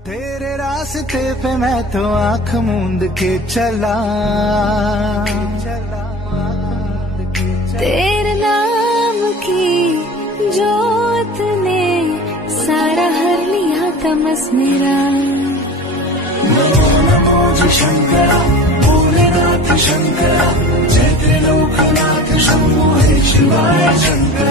तेरे रास्ते पे मैं तो आंख मूंद के चला, तेरे नाम की जोत ने सारा हर लिया तमस मेरा। नमो नमो जी शंकरा, भोलेनाथ शंकरा, जय त्रिलोकनाथ शंभो हे शिवाय शंकरा।